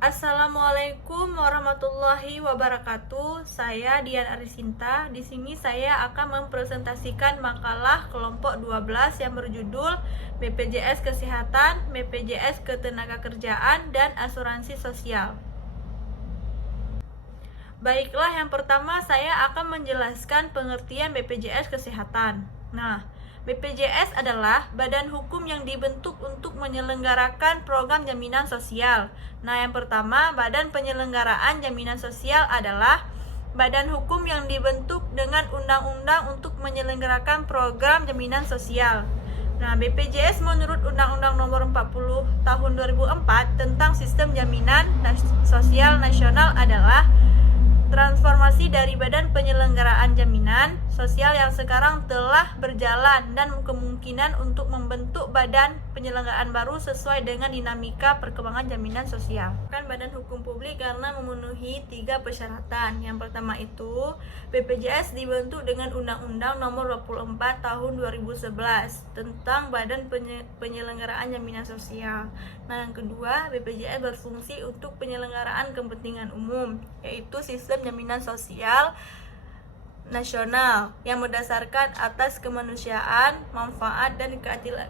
Assalamualaikum warahmatullahi wabarakatuh. Saya Dian Arisinta. Di sini saya akan mempresentasikan makalah kelompok 12 yang berjudul BPJS Kesehatan, BPJS Ketenagakerjaan, dan Asuransi Sosial. Baiklah, yang pertama saya akan menjelaskan pengertian BPJS Kesehatan. BPJS adalah badan hukum yang dibentuk untuk menyelenggarakan program jaminan sosial. Yang pertama, Badan Penyelenggaraan Jaminan Sosial adalah badan hukum yang dibentuk dengan undang-undang untuk menyelenggarakan program jaminan sosial. BPJS menurut Undang-Undang Nomor 40 Tahun 2004 tentang Sistem Jaminan Sosial Nasional adalah transformasi dari Badan Penyelenggaraan Jaminan Sosial yang sekarang telah berjalan dan kemungkinan untuk membentuk badan penyelenggaraan baru sesuai dengan dinamika perkembangan jaminan sosial. Badan hukum publik karena memenuhi 3 persyaratan. Yang pertama itu, BPJS dibentuk dengan Undang-Undang Nomor 24 Tahun 2011 tentang Badan Penyelenggaraan Jaminan Sosial. Yang kedua, BPJS berfungsi untuk penyelenggaraan kepentingan umum, yaitu sistem jaminan sosial nasional yang berdasarkan atas kemanusiaan, manfaat, dan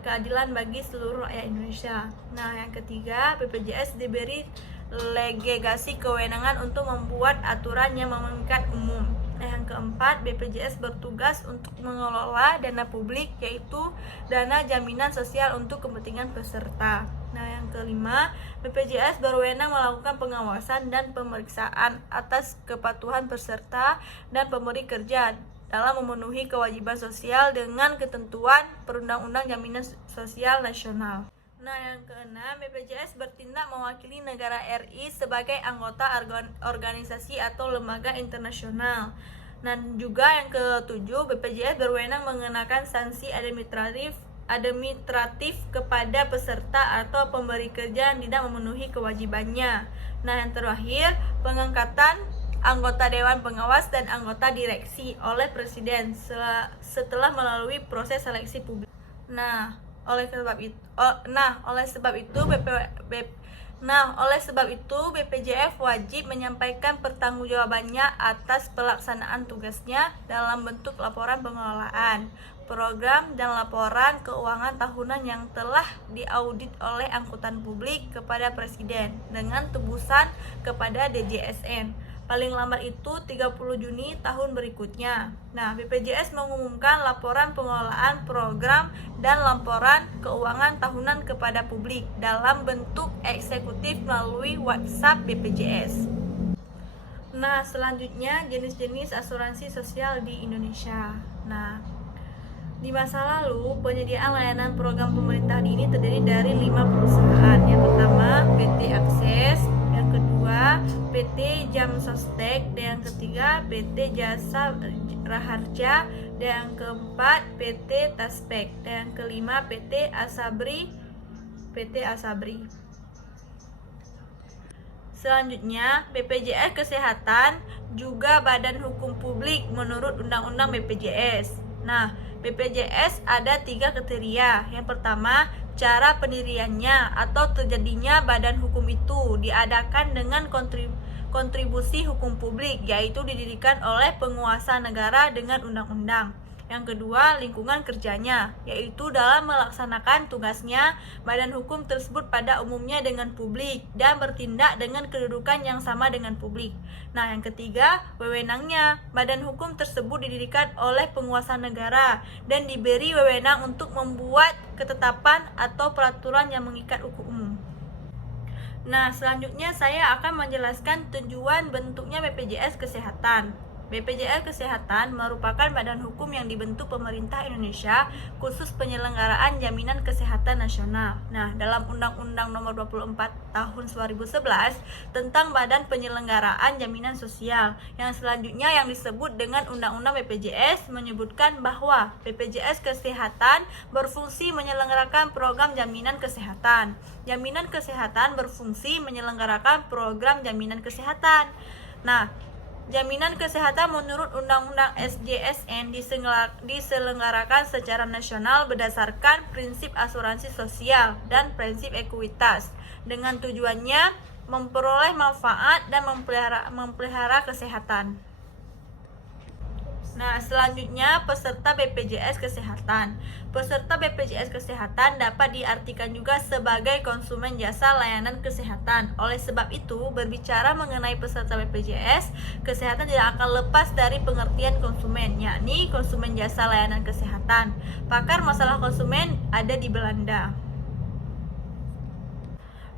keadilan bagi seluruh rakyat Indonesia. Yang ketiga, BPJS diberi delegasi kewenangan untuk membuat aturan yang mengikat umum. Yang keempat, BPJS bertugas untuk mengelola dana publik, yaitu dana jaminan sosial untuk kepentingan peserta. Yang kelima, BPJS berwenang melakukan pengawasan dan pemeriksaan atas kepatuhan peserta dan pemberi kerja dalam memenuhi kewajiban sosial dengan ketentuan Perundang-Undang Jaminan Sosial Nasional. Yang keenam, BPJS bertindak mewakili negara RI sebagai anggota organisasi atau lembaga internasional. Juga yang ketujuh, BPJS berwenang mengenakan sanksi administratif kepada peserta atau pemberi kerja yang tidak memenuhi kewajibannya. Yang terakhir, pengangkatan anggota Dewan Pengawas dan anggota direksi oleh Presiden setelah melalui proses seleksi publik. Oleh sebab itu BPJS wajib menyampaikan pertanggungjawabannya atas pelaksanaan tugasnya dalam bentuk laporan pengelolaan program dan laporan keuangan tahunan yang telah diaudit oleh angkutan publik kepada Presiden dengan tebusan kepada DJSN paling lambat itu 30 Juni tahun berikutnya. BPJS mengumumkan laporan pengelolaan program dan laporan keuangan tahunan kepada publik dalam bentuk eksekutif melalui WhatsApp BPJS. Selanjutnya jenis-jenis asuransi sosial di Indonesia. Di masa lalu, penyediaan layanan program pemerintah ini terdiri dari 5 perusahaan. Yang pertama, PT Akses, yang kedua, PT Jam Sostek, dan yang ketiga, PT Jasa Raharja, dan yang keempat, PT Taspek, dan yang kelima, PT Asabri. Selanjutnya, BPJS Kesehatan juga badan hukum publik menurut Undang-Undang BPJS. BPJS ada 3 kriteria. Yang pertama, cara pendiriannya atau terjadinya badan hukum itu diadakan dengan kontribusi hukum publik, yaitu didirikan oleh penguasa negara dengan undang-undang. Yang kedua, lingkungan kerjanya, yaitu dalam melaksanakan tugasnya, badan hukum tersebut pada umumnya dengan publik dan bertindak dengan kedudukan yang sama dengan publik. Yang ketiga, wewenangnya, badan hukum tersebut didirikan oleh penguasa negara dan diberi wewenang untuk membuat ketetapan atau peraturan yang mengikat hukum umum. Selanjutnya saya akan menjelaskan tujuan bentuknya BPJS Kesehatan. BPJS Kesehatan merupakan badan hukum yang dibentuk pemerintah Indonesia khusus penyelenggaraan jaminan kesehatan nasional. Dalam Undang-Undang Nomor 24 Tahun 2011 tentang Badan Penyelenggaraan Jaminan Sosial, yang selanjutnya yang disebut dengan Undang-Undang BPJS menyebutkan bahwa BPJS Kesehatan berfungsi menyelenggarakan program jaminan kesehatan. Jaminan kesehatan berfungsi menyelenggarakan program jaminan kesehatan. Jaminan kesehatan menurut Undang-Undang SJSN diselenggarakan secara nasional berdasarkan prinsip asuransi sosial dan prinsip ekuitas dengan tujuannya memperoleh manfaat dan memelihara kesehatan. Nah, selanjutnya peserta BPJS Kesehatan. Peserta BPJS Kesehatan dapat diartikan juga sebagai konsumen jasa layanan kesehatan. Oleh sebab itu, berbicara mengenai peserta BPJS Kesehatan tidak akan lepas dari pengertian konsumen, yakni konsumen jasa layanan kesehatan. Pakar masalah konsumen ada di Belanda.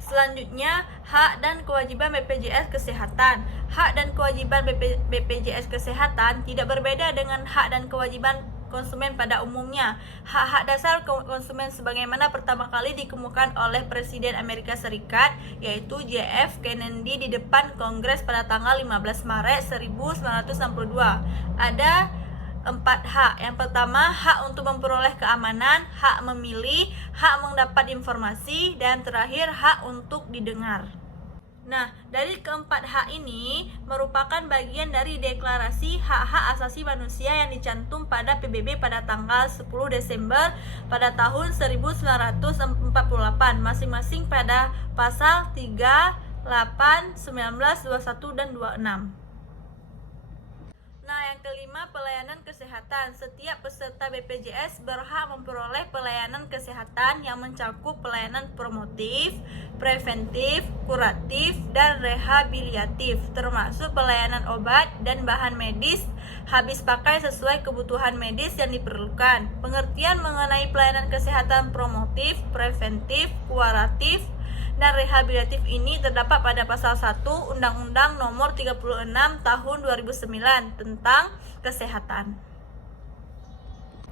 Selanjutnya, hak dan kewajiban BPJS Kesehatan. Hak dan kewajiban BPJS Kesehatan tidak berbeda dengan hak dan kewajiban konsumen pada umumnya. Hak-hak dasar konsumen sebagaimana pertama kali dikemukakan oleh Presiden Amerika Serikat, yaitu JF Kennedy di depan Kongres pada tanggal 15 Maret 1962. Ada 4 hak. Yang pertama, hak untuk memperoleh keamanan, hak memilih, hak mendapat informasi, dan terakhir hak untuk didengar. Nah, dari keempat hak ini merupakan bagian dari deklarasi hak-hak asasi manusia yang dicantum pada PBB pada tanggal 10 Desember pada tahun 1948, masing-masing pada pasal 3, 8, 19, 21, dan 26. Nah, yang kelima, pelayanan kesehatan. Setiap peserta BPJS berhak memperoleh pelayanan kesehatan yang mencakup pelayanan promotif, preventif, kuratif, dan rehabilitatif, termasuk pelayanan obat dan bahan medis habis pakai sesuai kebutuhan medis yang diperlukan. Pengertian mengenai pelayanan kesehatan promotif, preventif, kuratif, dan rehabilitatif ini terdapat pada pasal 1 Undang-Undang Nomor 36 Tahun 2009 tentang Kesehatan.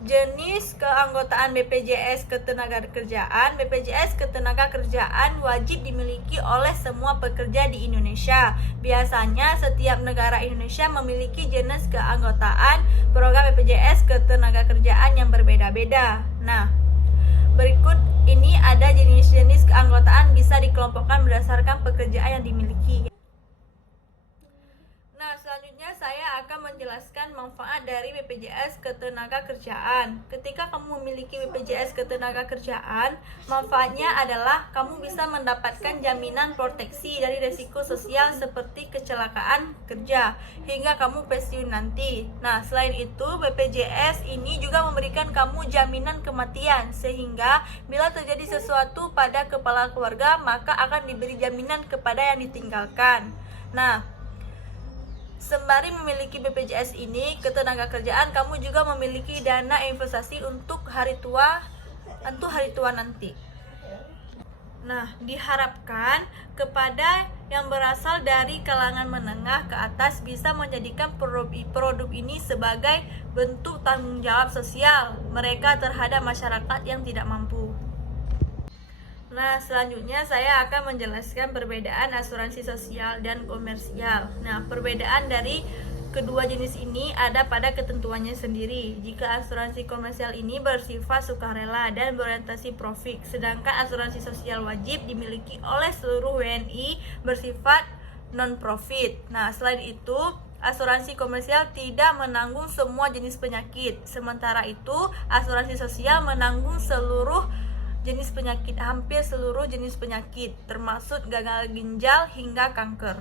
Jenis keanggotaan BPJS Ketenagakerjaan. BPJS Ketenagakerjaan wajib dimiliki oleh semua pekerja di Indonesia. Biasanya setiap negara Indonesia memiliki jenis keanggotaan program BPJS Ketenagakerjaan yang berbeda-beda. Nah, berikut ini ada jenis-jenis keanggotaan bisa dikelompokkan berdasarkan pekerjaan yang dimiliki. Nah, selanjutnya saya akan menjelaskan manfaat dari BPJS Ketenagakerjaan. Ketika kamu memiliki BPJS Ketenagakerjaan, manfaatnya adalah kamu bisa mendapatkan jaminan proteksi dari risiko sosial seperti kecelakaan kerja hingga kamu pensiun nanti. Nah, selain itu, BPJS ini juga memberikan kamu jaminan kematian sehingga bila terjadi sesuatu pada kepala keluarga, maka akan diberi jaminan kepada yang ditinggalkan. Nah, sembari memiliki BPJS ini, ketenagakerjaan, kamu juga memiliki dana investasi untuk hari tua nanti. Nah, diharapkan kepada yang berasal dari kalangan menengah ke atas bisa menjadikan produk ini sebagai bentuk tanggung jawab sosial mereka terhadap masyarakat yang tidak mampu. Nah, selanjutnya saya akan menjelaskan perbedaan asuransi sosial dan komersial. Nah, perbedaan dari kedua jenis ini ada pada ketentuannya sendiri. Jika asuransi komersial ini bersifat sukarela dan berorientasi profit, sedangkan asuransi sosial wajib dimiliki oleh seluruh WNI bersifat non-profit. Nah, selain itu, asuransi komersial tidak menanggung semua jenis penyakit. Sementara itu, asuransi sosial menanggung hampir seluruh jenis penyakit, termasuk gagal ginjal hingga kanker.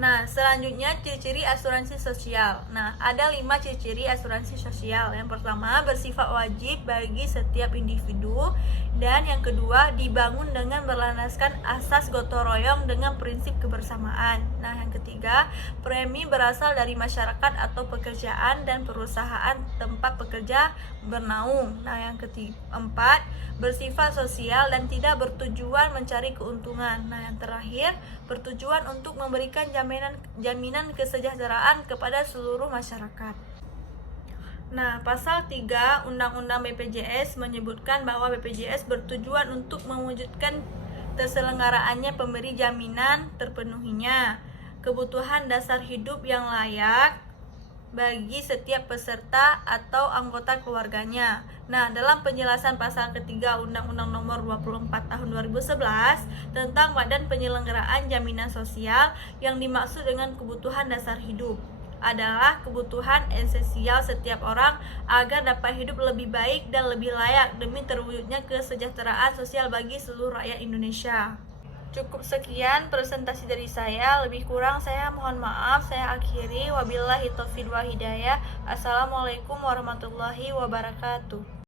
Nah, selanjutnya ciri-ciri asuransi sosial. Nah, ada 5 ciri-ciri asuransi sosial. Yang pertama, bersifat wajib bagi setiap individu. Dan yang kedua, dibangun dengan berlandaskan asas gotong royong dengan prinsip kebersamaan. Nah, yang ketiga, premi berasal dari masyarakat atau pekerjaan dan perusahaan tempat pekerja bernaung. Nah, yang keempat, bersifat sosial dan tidak bertujuan mencari keuntungan. Nah, yang terakhir, bertujuan untuk memberikan jaminan kesejahteraan kepada seluruh masyarakat. Nah, pasal 3 Undang-Undang BPJS menyebutkan bahwa BPJS bertujuan untuk mewujudkan terselenggaraannya pemberi jaminan terpenuhinya kebutuhan dasar hidup yang layak bagi setiap peserta atau anggota keluarganya. Nah, dalam penjelasan pasal ketiga Undang-Undang Nomor 24 Tahun 2011 tentang Badan Penyelenggaraan Jaminan Sosial, yang dimaksud dengan kebutuhan dasar hidup adalah kebutuhan esensial setiap orang agar dapat hidup lebih baik dan lebih layak demi terwujudnya kesejahteraan sosial bagi seluruh rakyat Indonesia. Cukup sekian presentasi dari saya, lebih kurang saya mohon maaf. Saya akhiri, wabillahi taufiq wa hidayah. Assalamualaikum warahmatullahi wabarakatuh.